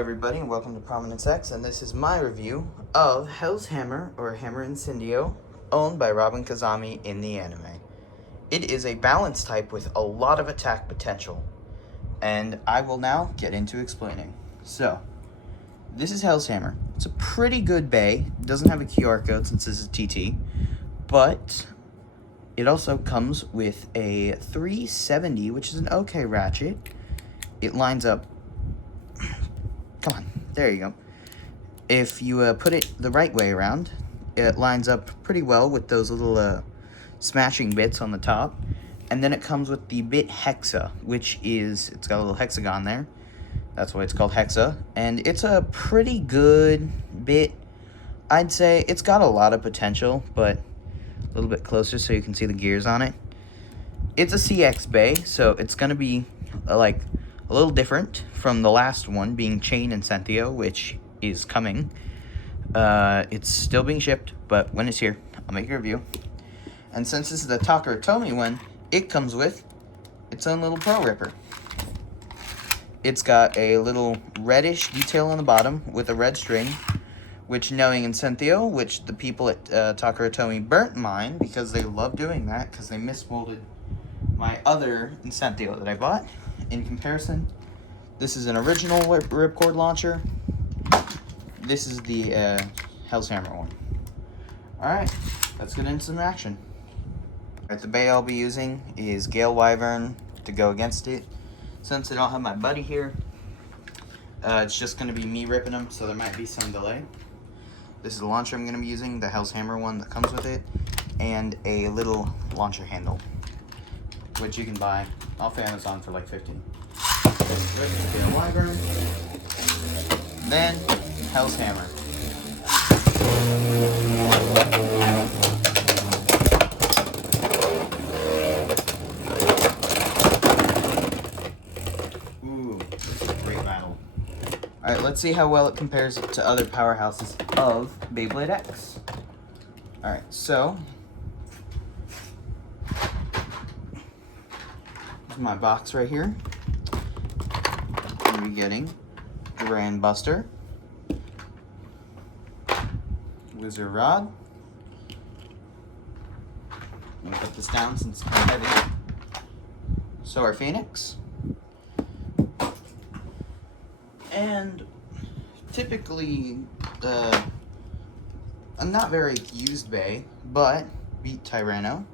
everybody, and welcome to Prominence X, and this is my review of Hell's Hammer, or Hammer Incendio, owned by Robin Kazami in the anime. It is a balance type with a lot of attack potential, and I will now get into explaining. So, this is Hell's Hammer. It's a pretty good bay. It doesn't have a QR code since this is TT, but it also comes with a 370, which is an okay ratchet. It lines up. Come on, there you go. If you put it the right way around, it lines up pretty well with those little smashing bits on the top. And then it comes with the bit hexa, which is, it's got a little hexagon there. That's why it's called hexa. And it's a pretty good bit. I'd say it's got a lot of potential, but a little bit closer so you can see the gears on it. It's a CX bay, so it's going to be like a little different from the last one, being Chain Incendio, which is coming. It's still being shipped, but when it's here, I'll make a review. And since this is the Takara Tomy one, it comes with its own little Pro Ripper. It's got a little reddish detail on the bottom with a red string, which, knowing Incendio, which the people at Takara Tomy burnt mine because they love doing that, because they mismolded my other Incendio that I bought. In comparison, this is an original ripcord launcher. This is the Hell's Hammer one. Alright, let's get into some action. Alright, the bay I'll be using is Gale Wyvern to go against it. Since I don't have my buddy here, it's just going to be me ripping them, so there might be some delay. This is the launcher I'm going to be using, the Hell's Hammer one that comes with it, and a little launcher handle, which you can buy off Amazon for like $15. Gale Wyvern, then Hell's Hammer. Ooh, great battle. Alright, let's see how well it compares to other powerhouses of Beyblade X. Alright, so here's my box right here. I'm going to be getting Grand Buster, Wizard Rod. I'm going to put this down since it's kind of heavy. Solar Phoenix. And typically, a not very used bay, but Beat Tyranno.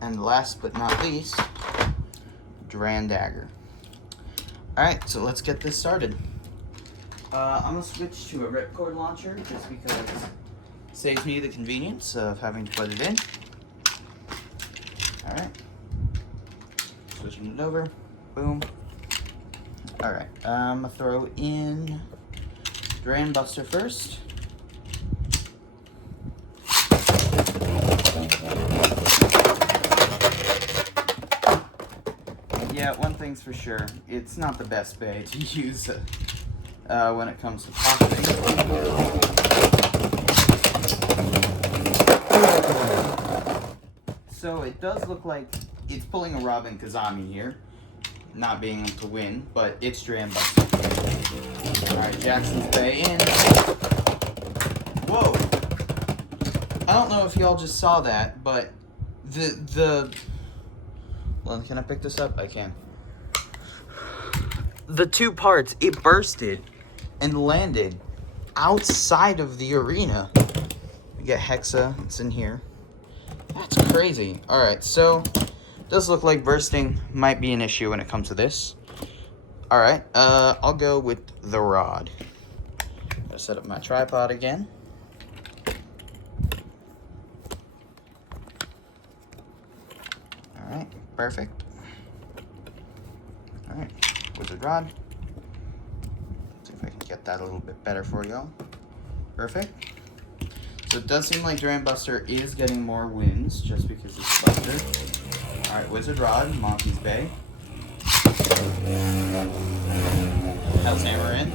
And last but not least, Duran Dagger. Alright, so let's get this started. I'm going to switch to a ripcord launcher just because it saves me the convenience of having to put it in. Alright. Switching it over. Boom. Alright, I'm going to throw in Duran Buster first. Yeah, one thing's for sure, it's not the best bay to use when it comes to pocketing. So it does look like it's pulling a Robin Kazami here, not being able to win, but it's Duran Buster. Alright, Jackson's bay in. Whoa! I don't know if y'all just saw that, but well, can I pick this up? I can. The two parts, it bursted and landed outside of the arena. We get Hexa, it's in here. That's crazy. Alright, so it does look like bursting might be an issue when it comes to this. Alright, I'll go with the rod. I'll set up my tripod again. Alright, perfect. Alright, Wizard Rod. Let's see if I can get that a little bit better for y'all. Perfect. So it does seem like Duran Buster is getting more wins just because it's Buster. Alright, Wizard Rod, Monkey's Bay. Hell's Hammer in.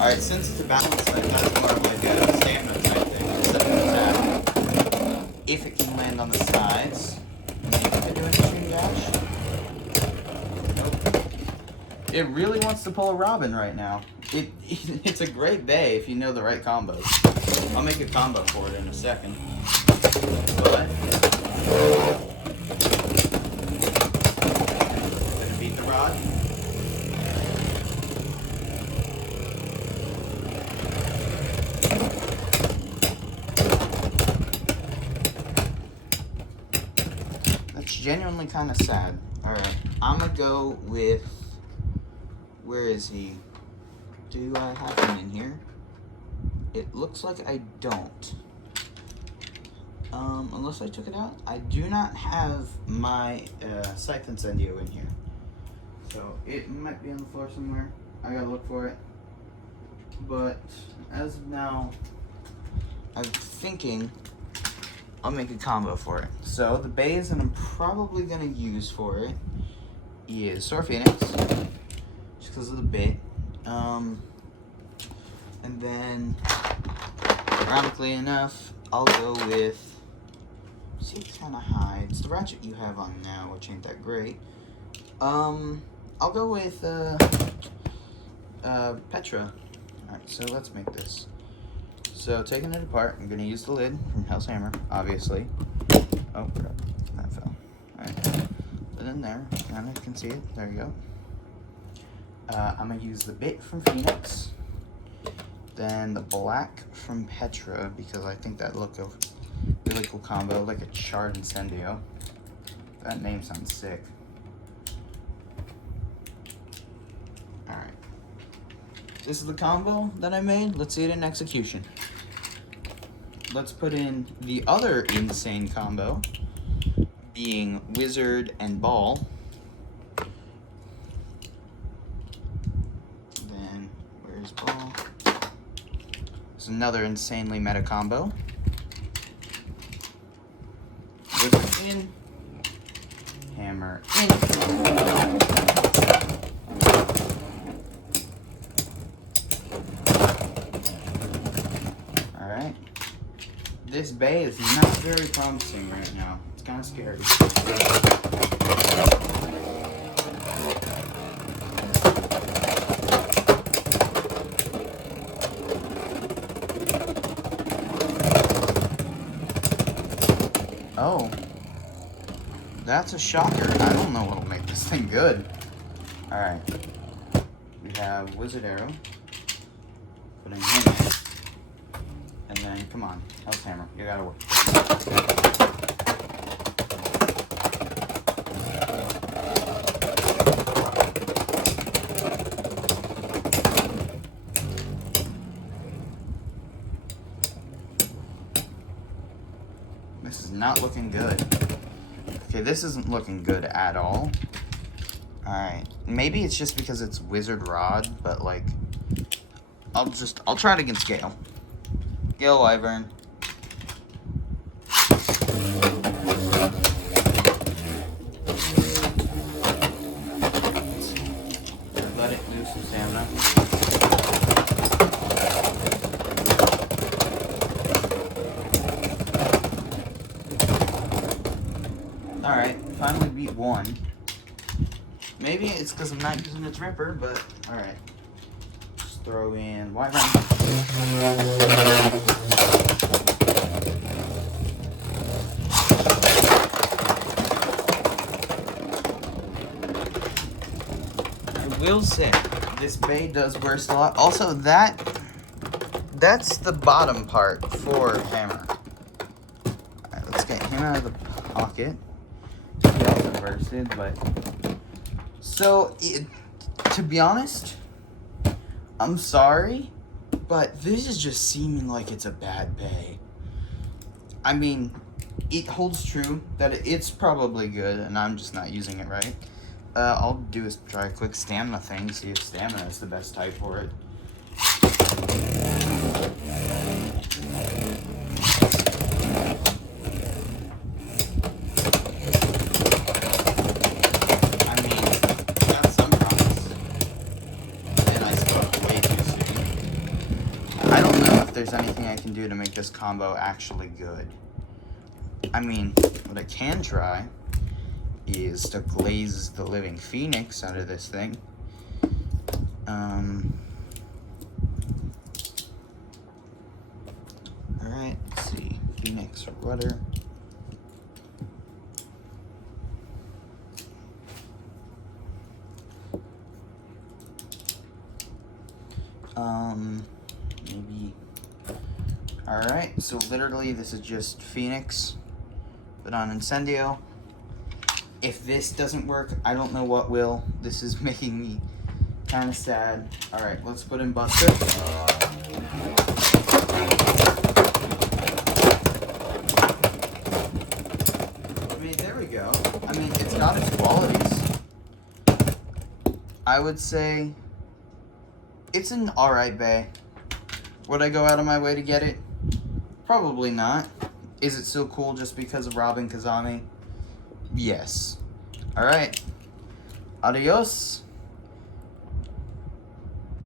Alright, since it's a balance type, that's more of like a stamina type thing instead of an attack. If it can land on the sides, maybe I could do an extreme dash. Nope. It really wants to pull a Robin right now. It's a great bay if you know the right combos. I'll make a combo for it in a second. But gonna beat the rod. That's genuinely kind of sad. Alright, I'm gonna go with, where is he? Do I have him in here? It looks like I don't. Unless I took it out. I do not have my scythe incendio in here. So it might be on the floor somewhere. I gotta look for it. But as of now, I'm thinking I'll make a combo for it. So the bays that I'm probably gonna use for it is Sword Phoenix, just because of the bit. And then, ironically enough, I'll go with, see, it's kind of high. It's the ratchet you have on now, which ain't that great. I'll go with Petra. Alright, so let's make this. So taking it apart, I'm gonna use the lid from Hell's Hammer, obviously. Oh crap, that fell. Alright, put it in there, kinda can see it, there you go. I'm gonna use the bit from Phoenix, then the black from Petra, because I think that look a really cool combo, like a charred incendio. That name sounds sick. Alright. This is the combo that I made. Let's see it in execution. Let's put in the other insane combo, being Wizard and Ball. Then, where's Ball? It's another insanely meta combo. Wizard in, Hammer in. Alright. This bay is not very promising right now. It's kind of scary. Oh. That's a shocker. I don't know what'll make this thing good. Alright. We have Wizard Arrow. Putting him in. And then, come on, Hell's Hammer, you gotta work. This is not looking good. Okay, this isn't looking good at all. Alright, maybe it's just because it's Wizard Rod, but like, I'll try it against Gale. Gale Wyvern. Let it lose some stamina. Alright, finally beat one. Maybe it's because I'm not using its Ripper, but alright. Just throw in Wyvern. I will say, this bay does burst a lot. Also, that's the bottom part for Hammer. Alright, let's get him out of the pocket. He also bursted, but... So, to be honest, I'm sorry, but this is just seeming like it's a bad bay. I mean, it holds true that it's probably good, and I'm just not using it right. I'll do is try a quick stamina thing, see if stamina is the best type for it. I mean, got some promise. And I spoke way too soon. I don't know if there's anything I can do to make this combo actually good. I mean, what I can try is to glaze the living Phoenix out of this thing. Alright, let's see. Phoenix rudder. Maybe. Alright, so literally this is just Phoenix, but on incendio. If this doesn't work, I don't know what will. This is making me kind of sad. Alright, let's put in Buster. I mean, there we go. I mean, it's got its qualities. I would say it's an alright bay. Would I go out of my way to get it? Probably not. Is it still cool just because of Robin Kazami? Yes. Alright. Adios.